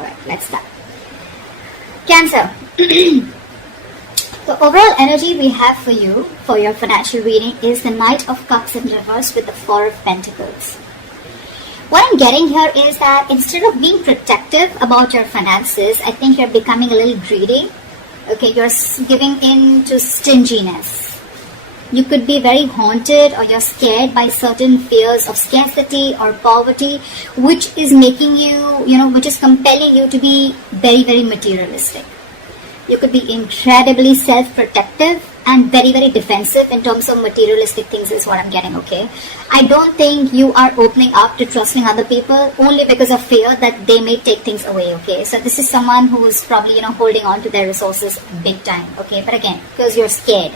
Alright, let's start. Cancer. The overall energy we have for you, for your financial reading, is the Knight of Cups in reverse with the Four of Pentacles. What I'm getting here is that instead of being protective about your finances, I think you're becoming a little greedy. Okay, you're giving in to stinginess. You could be very haunted, or you're scared by certain fears of scarcity or poverty, which is making you, which is compelling you to be very, very materialistic. You could be incredibly self-protective and very, very defensive in terms of materialistic things is what I'm getting, okay? I don't think you are opening up to trusting other people only because of fear that they may take things away, okay? So this is someone who is probably, holding on to their resources big time, okay? But again, because you're scared.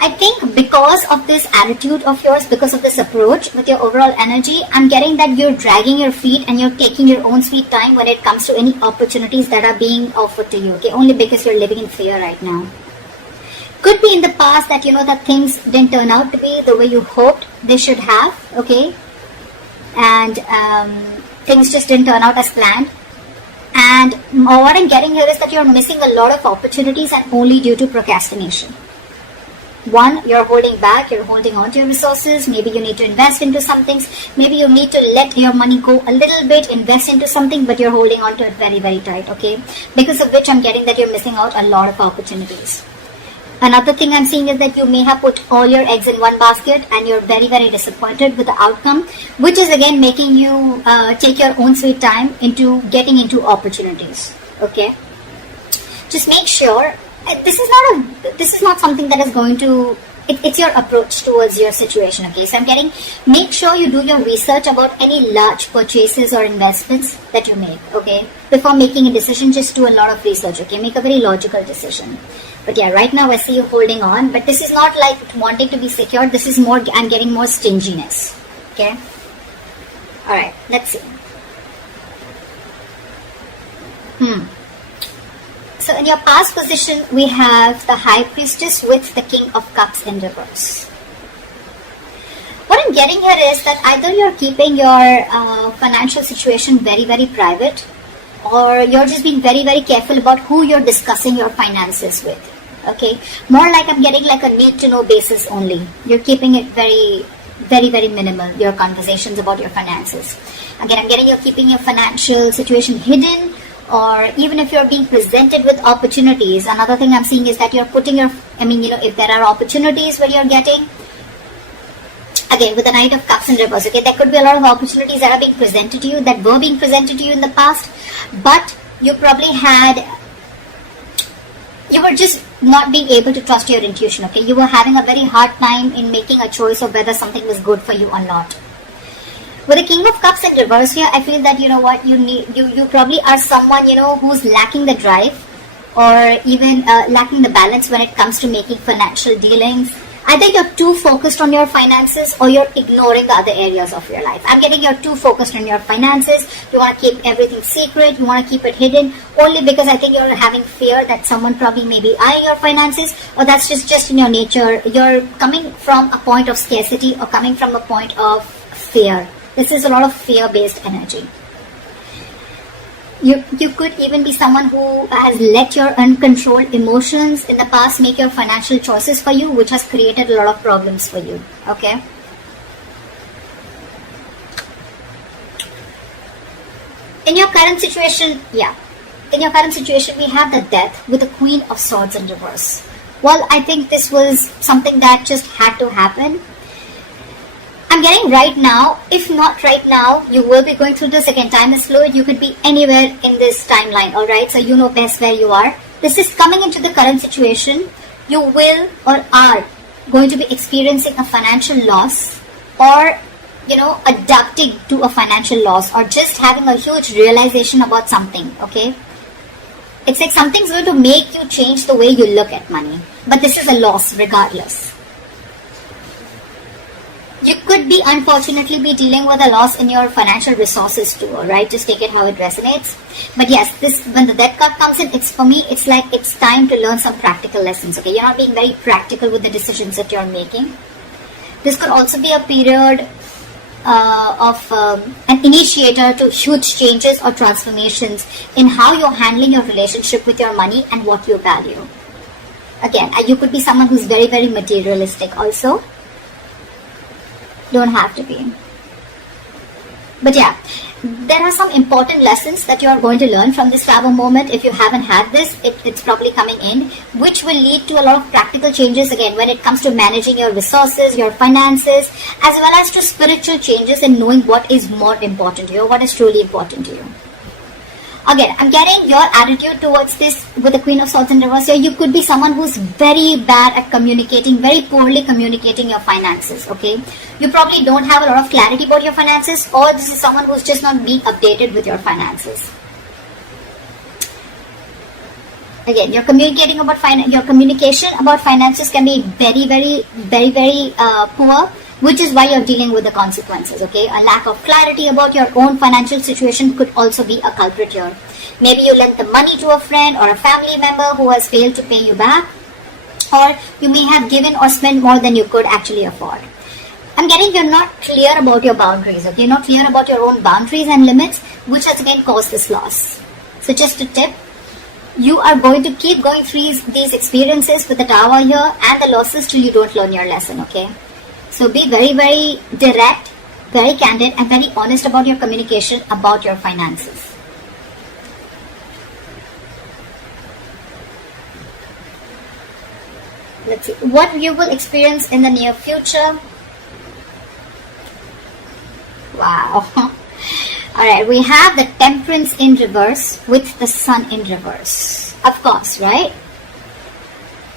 I think because of this attitude of yours, because of this approach with your overall energy, I'm getting that you're dragging your feet and you're taking your own sweet time when it comes to any opportunities that are being offered to you, okay? Only because you're living in fear right now. Could be in the past that, that things didn't turn out to be the way you hoped they should have, okay? And things just didn't turn out as planned. And what I'm getting here is that you're missing a lot of opportunities and only due to procrastination. One, you're holding back, you're holding on to your resources. Maybe you need to invest into some things. Maybe you need to let your money go a little bit, invest into something, but you're holding on to it very, very tight, okay? Because of which I'm getting that you're missing out a lot of opportunities. Another thing I'm seeing is that you may have put all your eggs in one basket and you're very, very disappointed with the outcome, which is again making you take your own sweet time into getting into opportunities, okay? Just make sure this is not something that is going to, it's your approach towards your situation, okay? So I'm getting, make sure you do your research about any large purchases or investments that you make, okay? Before making a decision, just do a lot of research, okay? Make a very logical decision. But yeah, right now I see you holding on, but this is not like wanting to be secure. This is more, I'm getting more stinginess, okay? Alright, let's see. So in your past position, we have the High Priestess with the King of Cups in reverse. What I'm getting here is that either you're keeping your financial situation very, very private, or you're just being very, very careful about who you're discussing your finances with. Okay, more like I'm getting like a need to know basis only. You're keeping it very, very, very minimal, your conversations about your finances. Again, I'm getting you're keeping your financial situation hidden, or even if you're being presented with opportunities. Another thing I'm seeing is that you're putting your, if there are opportunities where you're getting, again with the Knight of Cups in reverse, okay, there could be a lot of opportunities that are being presented to you, that were being presented to you in the past, but you probably you were just not being able to trust your intuition, okay? You were having a very hard time in making a choice of whether something was good for you or not. With the King of Cups in reverse here, I feel that, you probably are someone, who's lacking the drive, or even lacking the balance when it comes to making financial dealings. Either you're too focused on your finances or you're ignoring the other areas of your life. I'm getting you're too focused on your finances. You want to keep everything secret. You want to keep it hidden only because I think you're having fear that someone probably may be eyeing your finances, or that's just in your nature. You're coming from a point of scarcity or coming from a point of fear. This is a lot of fear-based energy. You could even be someone who has let your uncontrolled emotions in the past make your financial choices for you, which has created a lot of problems for you, okay? In your current situation, we have the Death with the Queen of Swords in reverse. Well, I think this was something that just had to happen. I'm getting right now, if not right now, you will be going through this. Again, time is fluid. You could be anywhere in this timeline, alright? So you know best where you are. This is coming into the current situation. You will or are going to be experiencing a financial loss, or, adapting to a financial loss, or just having a huge realization about something, okay? It's like something's going to make you change the way you look at money. But this is a loss regardless. You could be, unfortunately, be dealing with a loss in your financial resources too, alright? Just take it how it resonates. But yes, when the Death card comes in, for me, it's like it's time to learn some practical lessons, okay? You're not being very practical with the decisions that you're making. This could also be a period an initiator to huge changes or transformations in how you're handling your relationship with your money and what you value. Again, you could be someone who's very, very materialistic also. Don't have to be. But yeah, there are some important lessons that you are going to learn from this travel moment. If you haven't had this, it's probably coming in, which will lead to a lot of practical changes again when it comes to managing your resources, your finances, as well as to spiritual changes in knowing what is more important to you, what is truly important to you. Again, I'm getting your attitude towards this with the Queen of Swords in reverse here. You could be someone who's very bad at communicating, very poorly communicating your finances, okay? You probably don't have a lot of clarity about your finances, or this is someone who's just not being updated with your finances. Again, your communication about finances can be very poor, which is why you're dealing with the consequences, okay? A lack of clarity about your own financial situation could also be a culprit here. Maybe you lent the money to a friend or a family member who has failed to pay you back, or you may have given or spent more than you could actually afford. I'm getting you're not clear about your boundaries, okay? You're not clear about your own boundaries and limits, which has again caused this loss. So just a tip, you are going to keep going through these experiences with the Tower here and the losses till you don't learn your lesson, okay? So be very, very direct, very candid, and very honest about your communication about your finances. Let's see what you will experience in the near future. Wow. Alright, we have the Temperance in reverse with the Sun in reverse. Of course, right?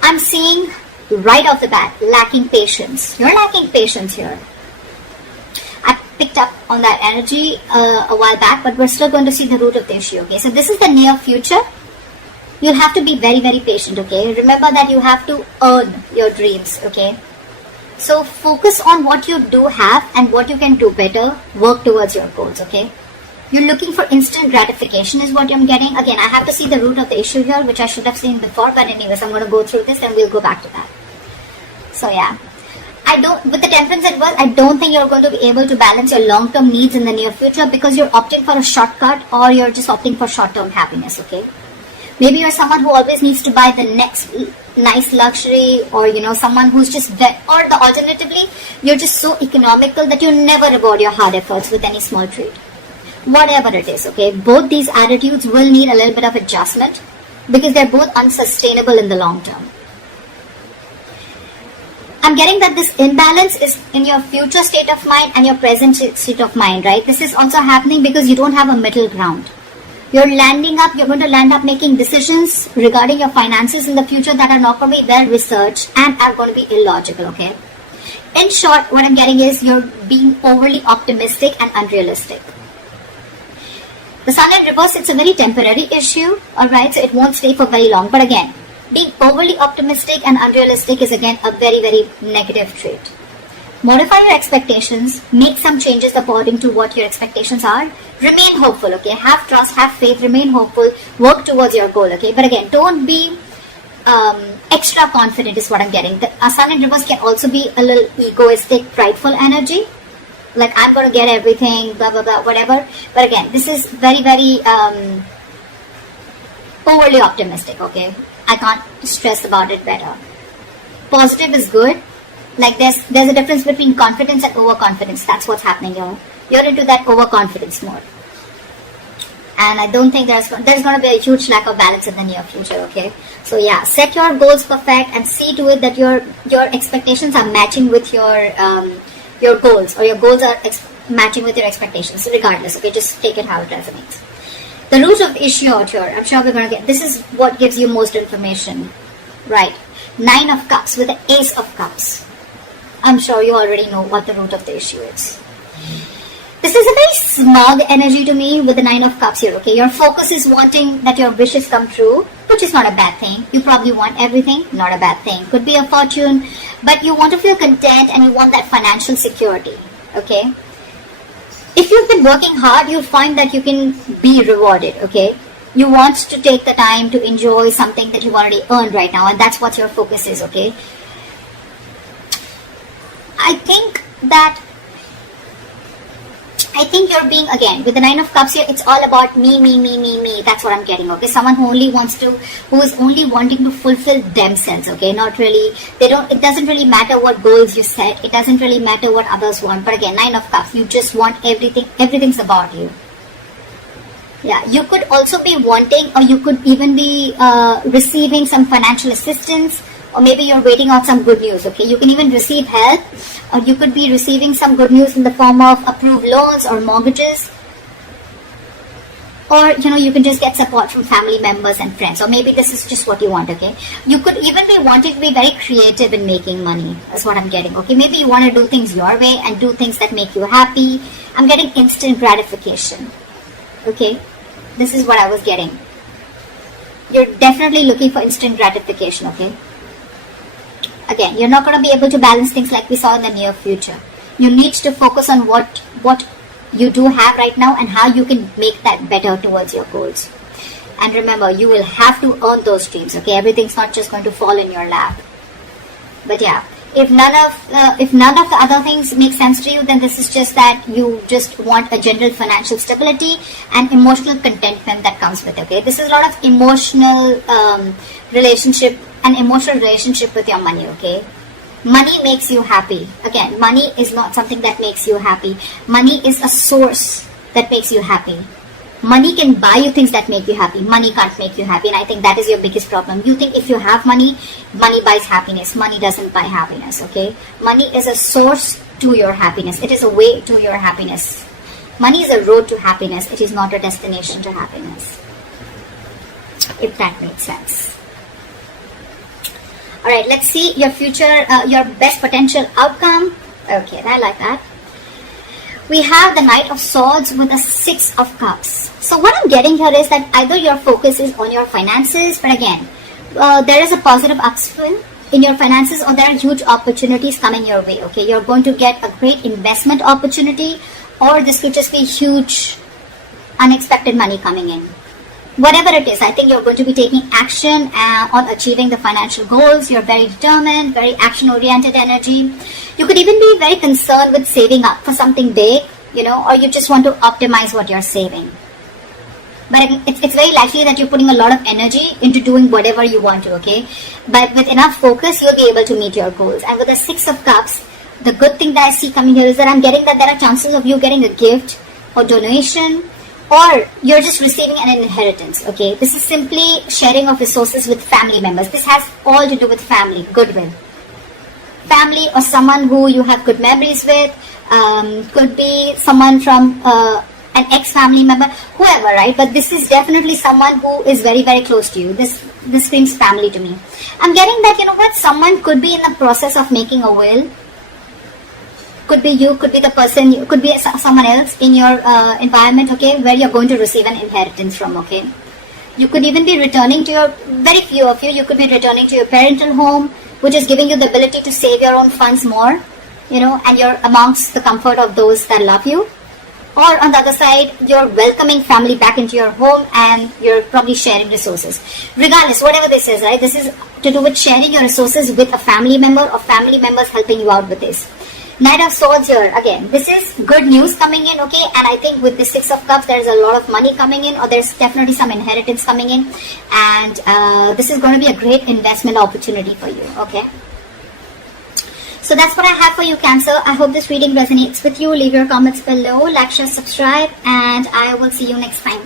I'm seeing right off the bat, lacking patience. You're lacking patience here. I picked up on that energy a while back, but we're still going to see the root of the issue, okay? So this is the near future. You'll have to be very, very patient, okay? Remember that you have to earn your dreams, okay? So focus on what you do have and what you can do better. Work towards your goals, okay? You're looking for instant gratification is what I'm getting. Again, I have to see the root of the issue here, which I should have seen before. But anyways, I'm going to go through this and we'll go back to that. So yeah, with the Temperance at work, I don't think you're going to be able to balance your long-term needs in the near future because you're opting for a shortcut or you're just opting for short-term happiness, okay? Maybe you're someone who always needs to buy the next nice luxury, or someone who's just or the alternatively, you're just so economical that you never reward your hard efforts with any small treat. Whatever it is, okay? Both these attitudes will need a little bit of adjustment because they're both unsustainable in the long term. I'm getting that this imbalance is in your future state of mind and your present state of mind, right? This is also happening because you don't have a middle ground. You're going to land up making decisions regarding your finances in the future that are not going to be well researched and are going to be illogical, okay? In short, what I'm getting is you're being overly optimistic and unrealistic. The Sun in reverse, it's a very temporary issue, alright? So it won't stay for very long. But again, being overly optimistic and unrealistic is again a very, very negative trait. Modify your expectations, make some changes according to what your expectations are. Remain hopeful, okay? Have trust, have faith, remain hopeful, work towards your goal, okay? But again, don't be extra confident is what I'm getting. The Sun in reverse can also be a little egoistic, prideful energy. Like, I'm going to get everything, blah, blah, blah, whatever. But again, this is very, very overly optimistic, okay? I can't stress about it better. Positive is good. Like, there's a difference between confidence and overconfidence. That's what's happening here. You're into that overconfidence mode. And I don't think there's going to be a huge lack of balance in the near future, okay? So yeah, set your goals perfect and see to it that your expectations are matching with your goals, or your goals are matching with your expectations, regardless, okay? Just take it how it resonates. The root of the issue out here, I'm sure we're going to get, this is what gives you most information, right? 9 of Cups with the Ace of Cups. I'm sure you already know what the root of the issue is. This is a very smug energy to me with the 9 of Cups here, okay? Your focus is wanting that your wishes come true, which is not a bad thing. You probably want everything, not a bad thing. Could be a fortune, but you want to feel content and you want that financial security, okay? If you've been working hard, you'll find that you can be rewarded, okay? You want to take the time to enjoy something that you've already earned right now, and that's what your focus is, okay? I think that I think you're being, again, with the Nine of Cups here, it's all about me, me, me, me, me. That's what I'm getting, okay? Someone who is only wanting to fulfill themselves, okay? Not really, it doesn't really matter what goals you set. It doesn't really matter what others want. But again, Nine of Cups, you just want everything. Everything's about you. Yeah, you could also be wanting, or you could even be receiving some financial assistance, or maybe you're waiting on some good news, okay? You can even receive help, or you could be receiving some good news in the form of approved loans or mortgages, or you can just get support from family members and friends, or maybe this is just what you want, okay? You could even be wanting to be very creative in making money. That's what I'm getting, okay? Maybe you want to do things your way and do things that make you happy. I'm getting instant gratification, okay? This is what I was getting. You're definitely looking for instant gratification, okay? Again, you're not going to be able to balance things like we saw in the near future. You need to focus on what you do have right now and how you can make that better towards your goals. And remember, you will have to earn those dreams, okay? Everything's not just going to fall in your lap. But yeah, if none of the other things make sense to you, then this is just that you just want a general financial stability and emotional contentment that comes with it, okay? This is a lot of emotional relationship with your money, okay? Money makes you happy. Again, money is not something that makes you happy. Money is a source that makes you happy. Money can buy you things that make you happy. Money can't make you happy, and I think that is your biggest problem. You think if you have money, money buys happiness. Money doesn't buy happiness, okay? Money is a source to your happiness. It is a way to your happiness. Money is a road to happiness. It is not a destination to happiness. If that makes sense. Alright, let's see your future, your best potential outcome. Okay, I like that. We have the Knight of Swords with the Six of Cups. So what I'm getting here is that either your focus is on your finances, but again, there is a positive upswing in your finances, or there are huge opportunities coming your way, okay? You're going to get a great investment opportunity, or this could just be huge unexpected money coming in. Whatever it is, I think you're going to be taking action on achieving the financial goals. You're very determined, very action-oriented energy. You could even be very concerned with saving up for something big, or you just want to optimize what you're saving. But it's very likely that you're putting a lot of energy into doing whatever you want to, okay? But with enough focus, you'll be able to meet your goals. And with the Six of Cups, the good thing that I see coming here is that I'm getting that there are chances of you getting a gift or donation, or you're just receiving an inheritance, okay? This is simply sharing of resources with family members. This has all to do with family, goodwill. Family or someone who you have good memories with, could be someone from an ex-family member, whoever, right? But this is definitely someone who is very, very close to you. This screams family to me. I'm getting that, someone could be in the process of making a will. Could be you, could be the person, could be someone else in your environment, okay, where you're going to receive an inheritance from, okay. You could even be returning to very few of you could be returning to your parental home, which is giving you the ability to save your own funds more, and you're amongst the comfort of those that love you. Or on the other side, you're welcoming family back into your home and you're probably sharing resources. Regardless, whatever this is, right, this is to do with sharing your resources with a family member or family members helping you out with this. Knight of Swords here, again, this is good news coming in, okay? And I think with the Six of Cups, there's a lot of money coming in, or there's definitely some inheritance coming in. And this is going to be a great investment opportunity for you, okay? So that's what I have for you, Cancer. I hope this reading resonates with you. Leave your comments below, like, share, subscribe, and I will see you next time.